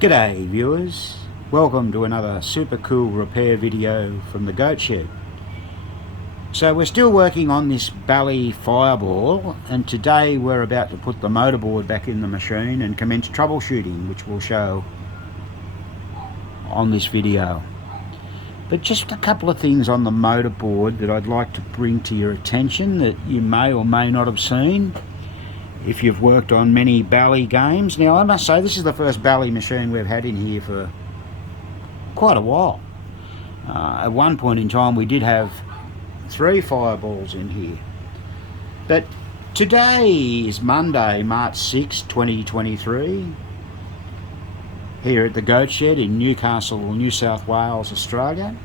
G'day viewers, welcome to another super cool repair video from the goat shed. So we're still working on this Bally fireball, and today we're about to put the motorboard back in the machine and commence troubleshooting, which we'll show on this video. But just a couple of things on the motorboard that I'd like to bring to your attention that you may or may not have seen if you've worked on many Bally games. Now I must say this is the first Bally machine we've had in here for quite a while. At one point in time we did have 3 fireballs in here. But today is Monday, March 6, 2023, here at the goat shed in Newcastle, New South Wales, Australia.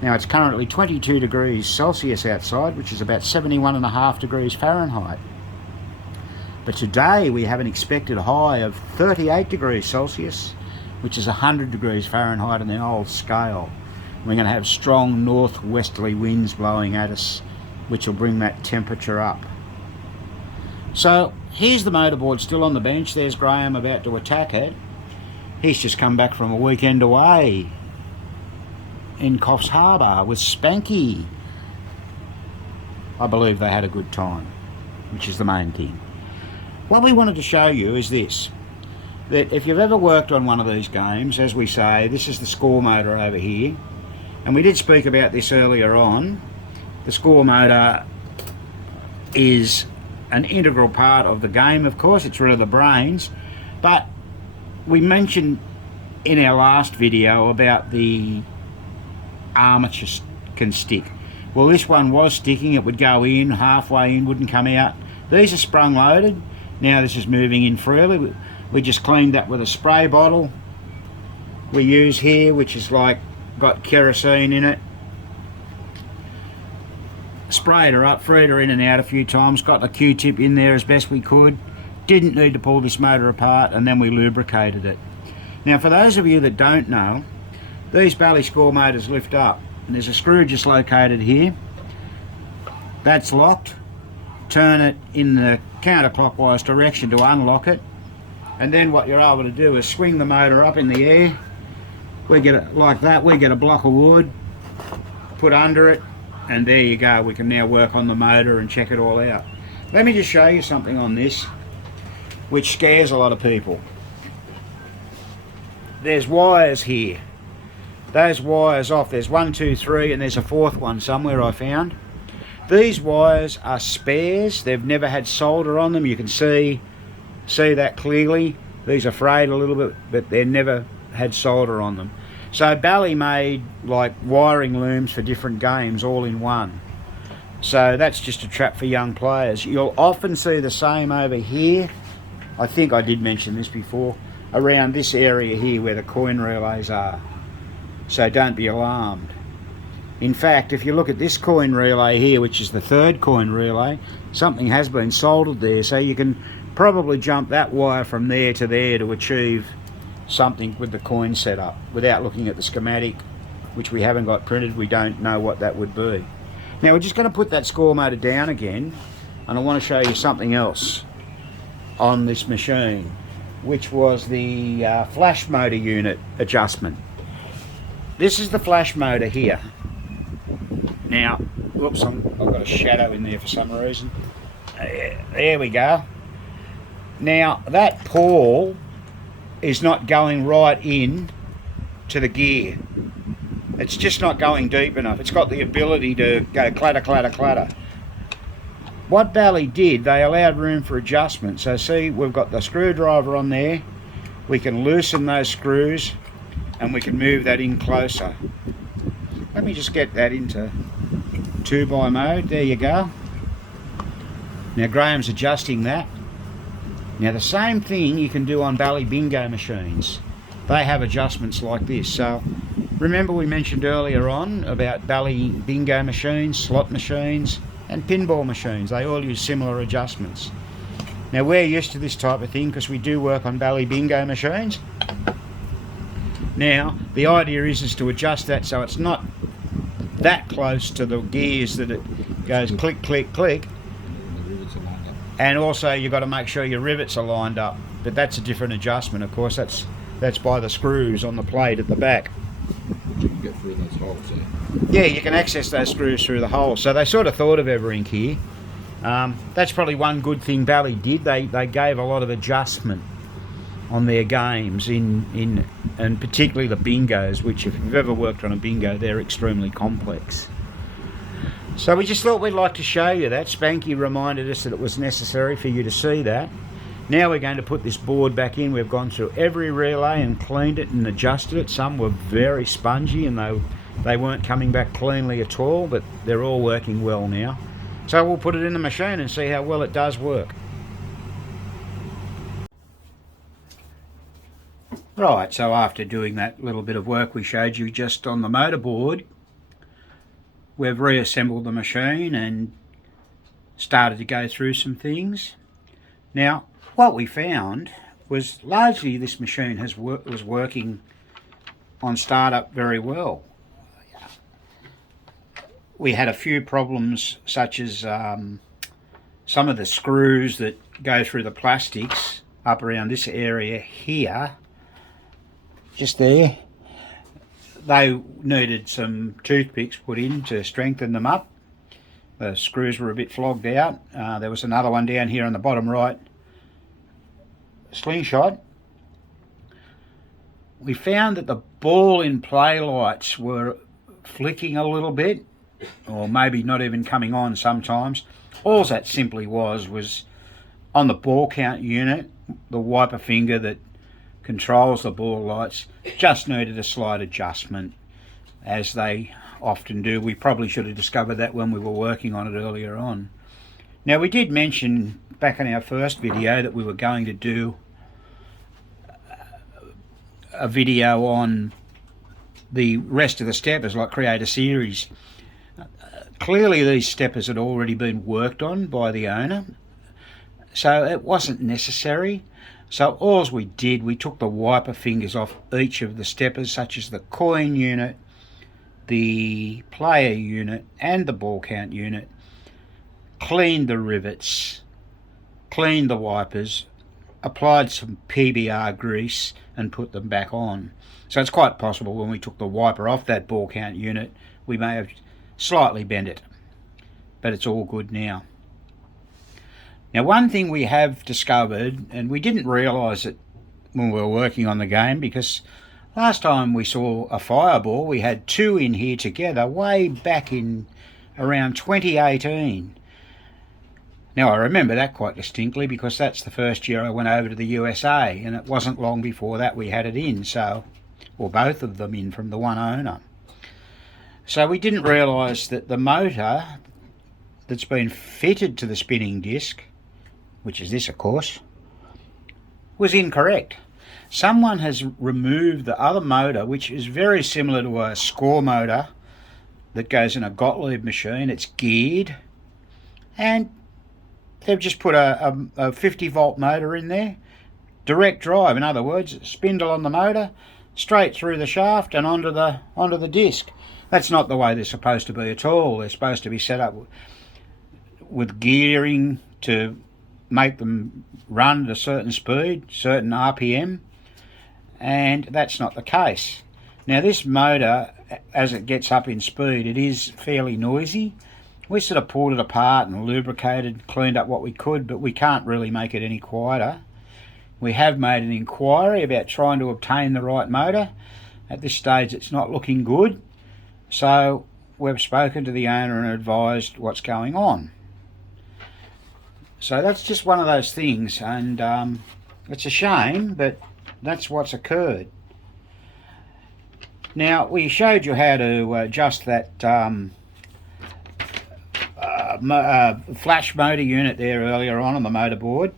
Now it's currently 22 degrees Celsius outside, which is about 71.5 degrees Fahrenheit. But today we have an expected high of 38 degrees Celsius, which is 100 degrees Fahrenheit on the old scale. We're going to have strong northwesterly winds blowing at us, which will bring that temperature up. So here's the motorboard still on the bench. There's Graham about to attack it. He's just come back from a weekend away in Coffs Harbour with Spanky. I believe they had a good time, which is the main thing. What we wanted to show you is this, that if you've ever worked on one of these games, as we say, this is the score motor over here, and we did speak about this earlier on. The score motor is an integral part of the game, of course. It's really the brains, but we mentioned in our last video about the armature can stick. Well, this one was sticking. It would go in, halfway in, wouldn't come out. These are sprung loaded. Now this is moving in freely. We just cleaned that with a spray bottle we use here, which is like got kerosene in it. Sprayed her up, freed her in and out a few times, got the Q-tip in there as best we could. Didn't need to pull this motor apart, and then we lubricated it. Now for those of you that don't know, these Bally score motors lift up, and there's a screw just located here. That's locked. Turn it in the counterclockwise direction to unlock it, and then what you're able to do is swing the motor up in the air. We get it like that. We get a block of wood, put under it, and there you go. We can now work on the motor and check it all out. Let me just show you something on this which scares a lot of people. There's wires here. Those wires off, there's 1, 2, 3, and there's a 4th one somewhere I found. These wires are spares. They've never had solder on them. You can see that clearly. These are frayed a little bit, but they never had solder on them. So Bally made like wiring looms for different games all in one. So that's just a trap for young players. You'll often see the same over here. I think I did mention this before, around this area here where the coin relays are. So don't be alarmed. In fact, if you look at this coin relay here, which is the 3rd coin relay, something has been soldered there, so you can probably jump that wire from there to there to achieve something with the coin setup without looking at the schematic, which we haven't got printed. We don't know what that would be. Now we're just going to put that score motor down again, and I want to show you something else on this machine, which was the flash motor unit adjustment. This is the flash motor here. Now, whoops, I've got a shadow in there for some reason. There we go. Now, that pawl is not going right in to the gear. It's just not going deep enough. It's got the ability to go clatter, clatter, clatter. What Bally did, they allowed room for adjustment. So see, we've got the screwdriver on there. We can loosen those screws and we can move that in closer. Let me just get that into 2x mode. There you go. Now Graham's adjusting that. Now the same thing you can do on Bally bingo machines. They have adjustments like this. So remember we mentioned earlier on about Bally bingo machines, slot machines and pinball machines. They all use similar adjustments. Now we're used to this type of thing because we do work on Bally bingo machines. Now the idea is to adjust that so it's not that close to the gears that it goes click, click, click. And also you've got to make sure your rivets are lined up. But that's a different adjustment, of course. That's That's by the screws on the plate at the back. You can get through those holes there. Yeah, you can access those screws through the hole. So they sort of thought of everything here. That's probably one good thing Bally did. They gave a lot of adjustment on their games and particularly the bingos, which if you've ever worked on a bingo, they're extremely complex. So we just thought we'd like to show you that. Spanky reminded us that it was necessary for you to see that. Now we're going to put this board back in. We've gone through every relay and cleaned it and adjusted it. Some were very spongy and they weren't coming back cleanly at all, but they're all working well now. So we'll put it in the machine and see how well it does work. Right, so after doing that little bit of work we showed you just on the motorboard, we've reassembled the machine and started to go through some things. Now, what we found was largely this machine was working on startup very well. We had a few problems, such as some of the screws that go through the plastics up around this area here, just there. They needed some toothpicks put in to strengthen them up. The screws were a bit flogged out. There was another one down here on the bottom right slingshot. We found that the ball in play lights were flicking a little bit, or maybe not even coming on sometimes. All that simply was on the ball count unit, the wiper finger that controls the ball lights just needed a slight adjustment, as they often do. We probably should have discovered that when we were working on it earlier on. Now, we did mention back in our first video that we were going to do a video on the rest of the steppers, like create a series. Clearly these steppers had already been worked on by the owner, so it wasn't necessary. So all we did, we took the wiper fingers off each of the steppers, such as the coin unit, the player unit and the ball count unit, cleaned the rivets, cleaned the wipers, applied some PBR grease and put them back on. So it's quite possible when we took the wiper off that ball count unit, we may have slightly bent it, but it's all good now. Now, one thing we have discovered, and we didn't realise it when we were working on the game, because last time we saw a fireball, we had two in here together way back in around 2018. Now, I remember that quite distinctly because that's the first year I went over to the USA, and it wasn't long before that we had it in, so, or both of them in from the one owner. So we didn't realise that the motor that's been fitted to the spinning disc, which is this of course, was incorrect. Someone has removed the other motor, which is very similar to a score motor that goes in a Gottlieb machine. It's geared, and they've just put a 50 volt motor in there, direct drive. In other words, spindle on the motor, straight through the shaft and onto the disc. That's not the way they're supposed to be at all. They're supposed to be set up with gearing to make them run at a certain speed, certain RPM, and that's not the case. Now, this motor, as it gets up in speed, it is fairly noisy. We sort of pulled it apart and lubricated, cleaned up what we could, but we can't really make it any quieter. We have made an inquiry about trying to obtain the right motor. At this stage it's not looking good, so we've spoken to the owner and advised what's going on. So that's just one of those things, and it's a shame, but that's what's occurred. Now, we showed you how to adjust that flash motor unit there earlier on the motorboard.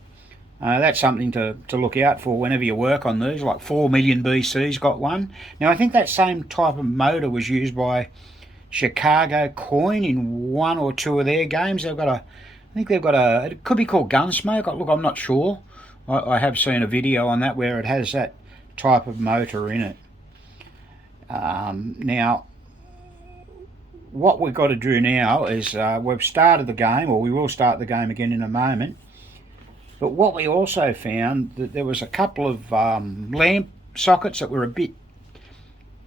That's something to look out for whenever you work on these, like 4 million BC's got one. Now, I think that same type of motor was used by Chicago Coin in one or two of their games. They've got it could be called Gunsmoke. Look, I'm not sure. I have seen a video on that where it has that type of motor in it. Now, what we've got to do now is we've started the game, or we will start the game again in a moment. But what we also found, that there was a couple of lamp sockets that were a bit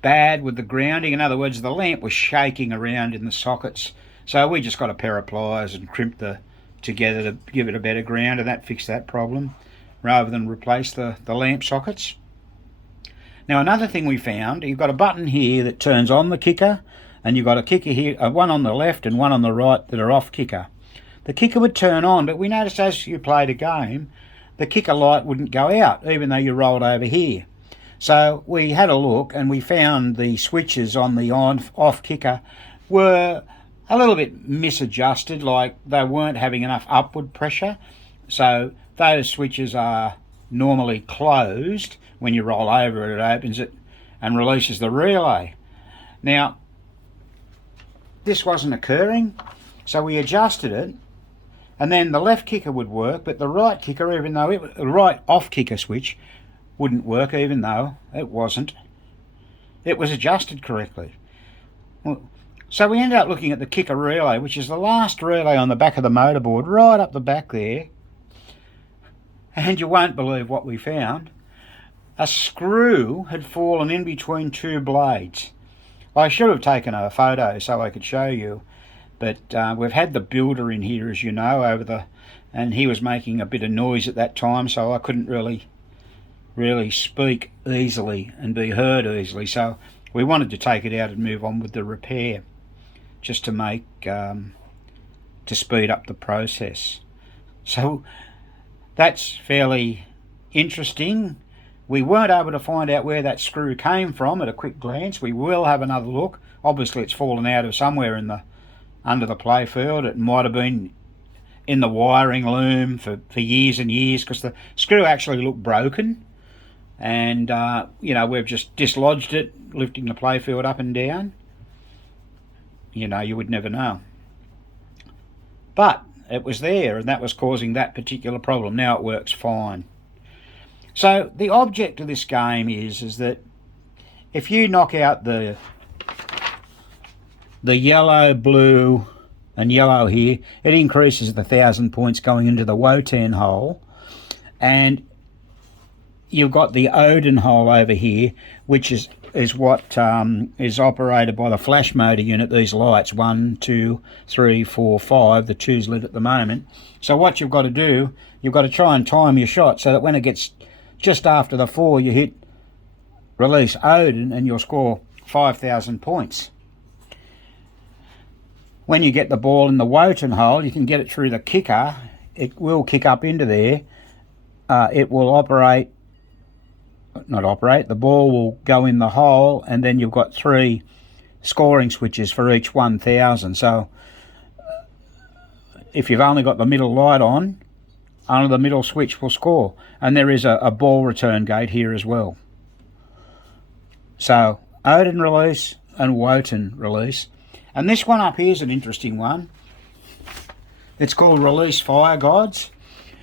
bad with the grounding. In other words, the lamp was shaking around in the sockets. So we just got a pair of pliers and crimped together to give it a better ground, and that fixed that problem rather than replace the lamp sockets. Now another thing we found, you've got a button here that turns on the kicker, and you've got a kicker here, one on the left and one on the right that are off kicker. The kicker would turn on, but we noticed as you played a game, the kicker light wouldn't go out, even though you rolled over here. So we had a look and we found the switches on the off kicker were a little bit misadjusted, like they weren't having enough upward pressure. So those switches are normally closed. When you roll over it, it opens it and releases the relay. Now, this wasn't occurring, so we adjusted it, and then the left kicker would work, but the right kicker, even though the right off kicker switch wouldn't work, even though it wasn't. It was adjusted correctly. So we ended up looking at the kicker relay, which is the last relay on the back of the motorboard, right up the back there. And you won't believe what we found. A screw had fallen in between two blades. I should have taken a photo so I could show you, but we've had the builder in here, as you know, and he was making a bit of noise at that time, so I couldn't really speak easily and be heard easily. So we wanted to take it out and move on with the repair, just to speed up the process. So that's fairly interesting. We weren't able to find out where that screw came from at a quick glance. We will have another look. Obviously it's fallen out of somewhere under the Playfield. It might have been in the wiring loom for years and years, because the screw actually looked broken. And we've just dislodged it, lifting the Playfield up and down. You would never know. But it was there, and that was causing that particular problem. Now it works fine. So the object of this game is that if you knock out the yellow, blue and yellow here, it increases the 1,000 points going into the Wotan hole. And you've got the Odin hole over here, which is what is operated by the flash motor unit, these lights, 1, 2, 3, 4, 5, the 2's lit at the moment. So what you've got to do, you've got to try and time your shot so that when it gets just after the 4, you hit release Odin and you'll score 5,000 points. When you get the ball in the Wotan hole, you can get it through the kicker. It will kick up into there. It will the ball will go in the hole, and then you've got 3 scoring switches for each 1,000. So if you've only got the middle light on, only the middle switch will score. And there is a ball return gate here as well. So Odin release and Wotan release. And this one up here is an interesting one. It's called Release Fire Gods.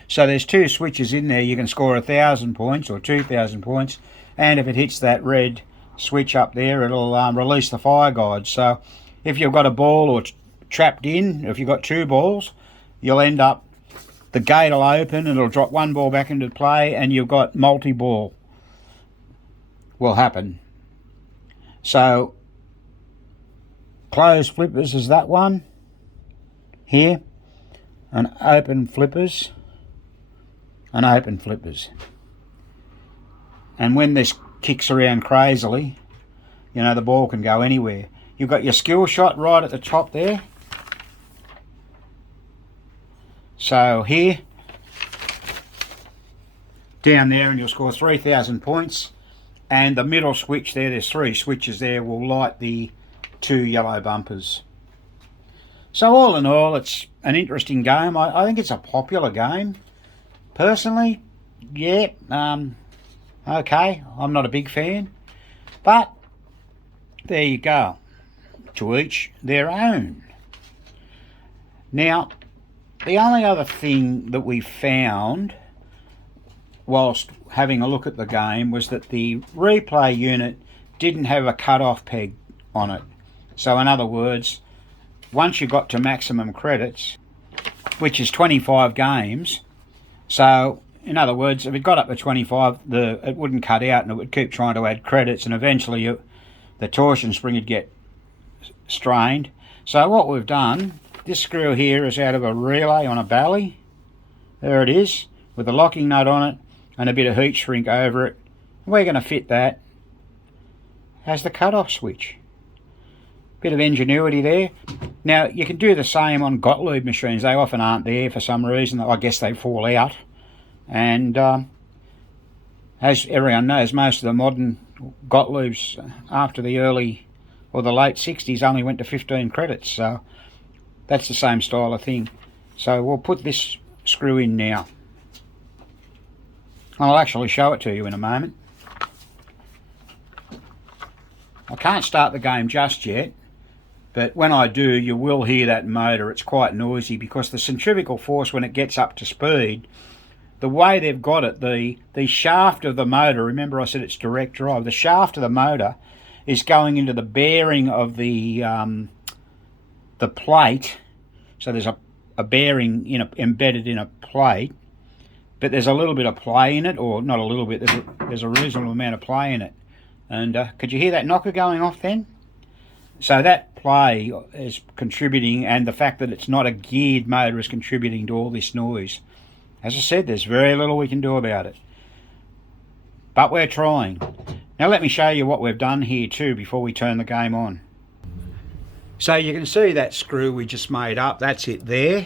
So there's 2 switches in there. You can score 1,000 points or 2,000 points, and if it hits that red switch up there, it'll release the fire guide. So if you've got a ball or trapped in, if you've got 2 balls, you'll end up, the gate will open and it'll drop 1 ball back into play, and you've got multi-ball will happen. So closed flippers is that one here, and open flippers. And open flippers. And when this kicks around crazily, the ball can go anywhere. You've got your skill shot right at the top there. So here, down there, and you'll score 3,000 points. And the middle switch there's 3 switches there, will light the 2 yellow bumpers. So all in all, it's an interesting game. I think it's a popular game. Personally, yeah, okay, I'm not a big fan, but there you go, to each their own. Now, the only other thing that we found whilst having a look at the game was that the replay unit didn't have a cut-off peg on it. So in other words, once you got to maximum credits, which is 25 games, so in other words, if it got up to 25, it wouldn't cut out and it would keep trying to add credits, and eventually the torsion spring would get strained. So what we've done, this screw here is out of a relay on a bally. There it is, with a locking nut on it and a bit of heat shrink over it. We're going to fit that as the cut-off switch. Bit of ingenuity there. Now, you can do the same on Gottlieb machines. They often aren't there for some reason. I guess they fall out. And as everyone knows, most of the modern Gottliebs after the early or the late 60s only went to 15 credits. So that's the same style of thing. So we'll put this screw in now. I'll actually show it to you in a moment. I can't start the game just yet, but when I do, you will hear that motor. It's quite noisy because the centrifugal force, when it gets up to speed, the way they've got it, the shaft of the motor, remember I said it's direct drive, the shaft of the motor is going into the bearing of the plate. So there's a bearing embedded in a plate, but there's a little bit of play in it, or not a little bit, there's a reasonable amount of play in it. And could you hear that knocker going off then? So that play is contributing, and the fact that it's not a geared motor is contributing to all this noise. As I said, there's very little we can do about it, but we're trying. Now let me show you what we've done here too before we turn the game on. So you can see that screw we just made up, that's it there.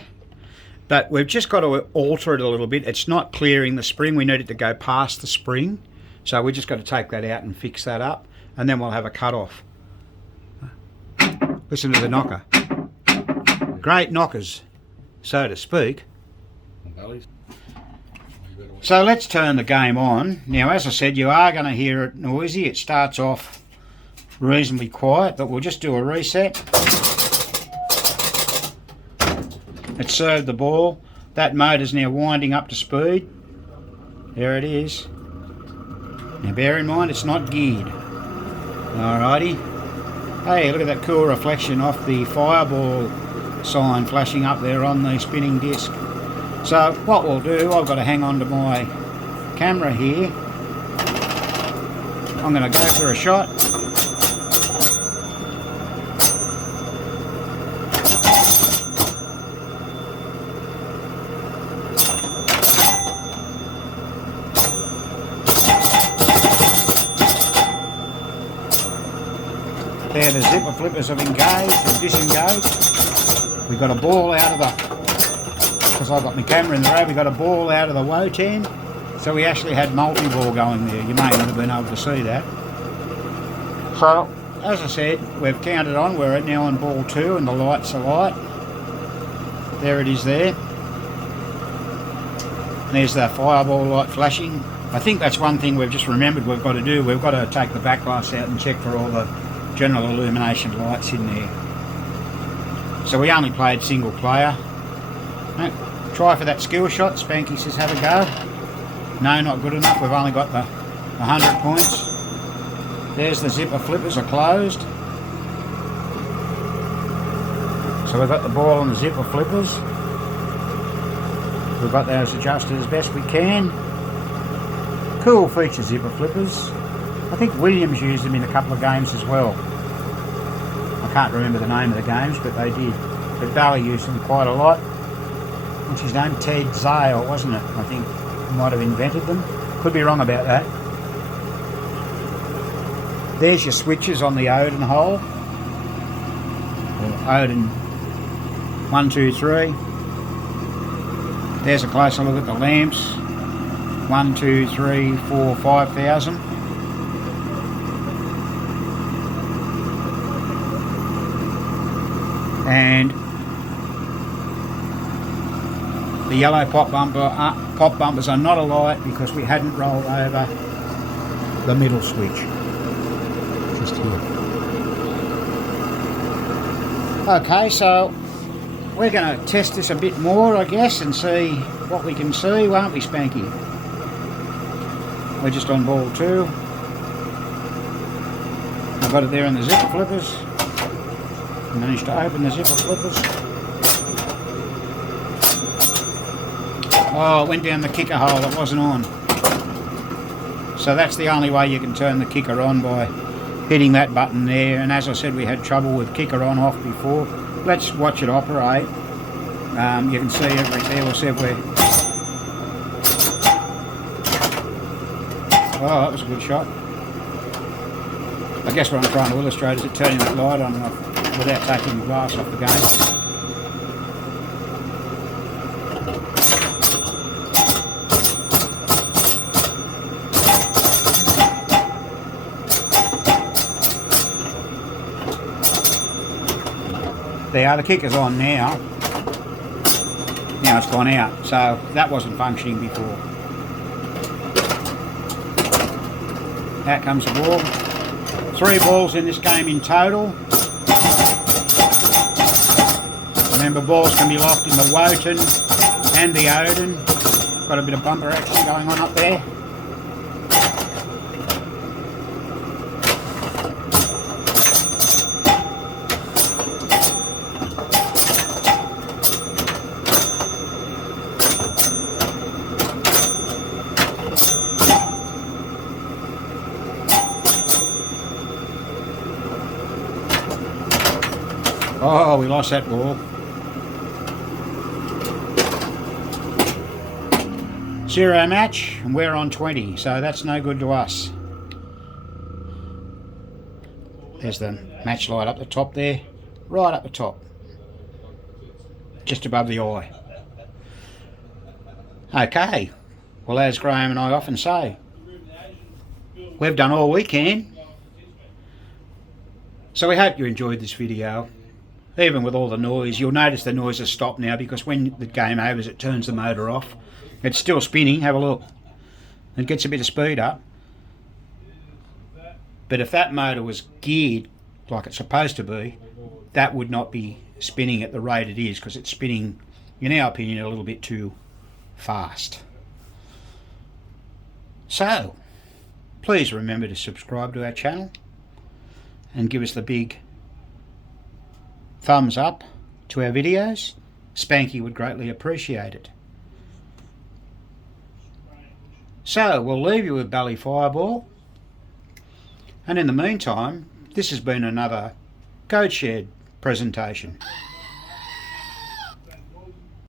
But we've just got to alter it a little bit. It's not clearing the spring, we need it to go past the spring. So we just got to take that out and fix that up, and then we'll have a cut off. Listen to the knocker. Great knockers, so to speak. So let's turn the game on. Now, as I said, you are going to hear it noisy. It starts off reasonably quiet, but we'll just do a reset. It served the ball. That motor's now winding up to speed. There it is. Now bear in mind it's not geared. Alrighty. Hey, look at that cool reflection off the fireball sign flashing up there on the spinning disc. So what we'll do, I've got to hang on to my camera here. I'm going to go for a shot. There, the zipper flippers have engaged and disengaged. We've got a ball out of the, because I've got my camera in the road, we got a ball out of the Wotan. So we actually had multi-ball going there. You may not have been able to see that. So, as I said, we've counted on. We're now on ball 2 and the lights are light. There it is there. There's the fireball light flashing. I think that's one thing we've just remembered we've got to do. We've got to take the back glass out and check for all the general illumination lights in there. So we only played single player. No, try for that skill shot. Spanky says have a go. No, not good enough. We've only got the 100 points. There's the zipper flippers are closed. So we've got the ball on the zipper flippers. We've got those adjusted as best we can. Cool feature, zipper flippers. I think Williams used them in a couple of games as well. I can't remember the name of the games, but they did. But Bally used them quite a lot. What's his name? Ted Zale, wasn't it? I think he might have invented them. Could be wrong about that. There's your switches on the Odin hole. Or Odin 1, 2, 3. There's a closer look at the lamps. 1, 2, 3, 4, 5,000. And the yellow pop bumpers are not alight because we hadn't rolled over the middle switch. Just here. Okay, so we're going to test this a bit more, I guess, and see what we can see, won't we, Spanky? We're just on ball 2. I've got it there in the zipper flippers. I managed to open the zipper flippers. Oh, it went down the kicker hole, it wasn't on. So that's the only way you can turn the kicker on, by hitting that button there. And as I said, we had trouble with kicker on off before. Let's watch it operate. You can see every there, we'll see if we're... Oh, that was a good shot. I guess what I'm trying to illustrate is it turning that light on and off without taking the glass off the game. There, the kicker's on now. Now it's gone out, so that wasn't functioning before. Out comes the ball. 3 balls in this game in total. Remember, balls can be locked in the Wotan and the Odin. Got a bit of bumper action going on up there. Oh, we lost that ball. 0 match, and we're on 20, so that's no good to us. There's the match light up the top there, right up the top, just above the eye. Okay, well, as Graham and I often say, we've done all we can. So we hope you enjoyed this video. Even with all the noise, you'll notice the noise has stopped now, because when the game overs it turns the motor off. It's still spinning, have a look. It gets a bit of speed up. But if that motor was geared like it's supposed to be, that would not be spinning at the rate it is, because it's spinning, in our opinion, a little bit too fast. So, please remember to subscribe to our channel and give us the big thumbs up to our videos. Spanky would greatly appreciate it. So we'll leave you with Bally Fireball, and in the meantime, this has been another Goat Shed presentation.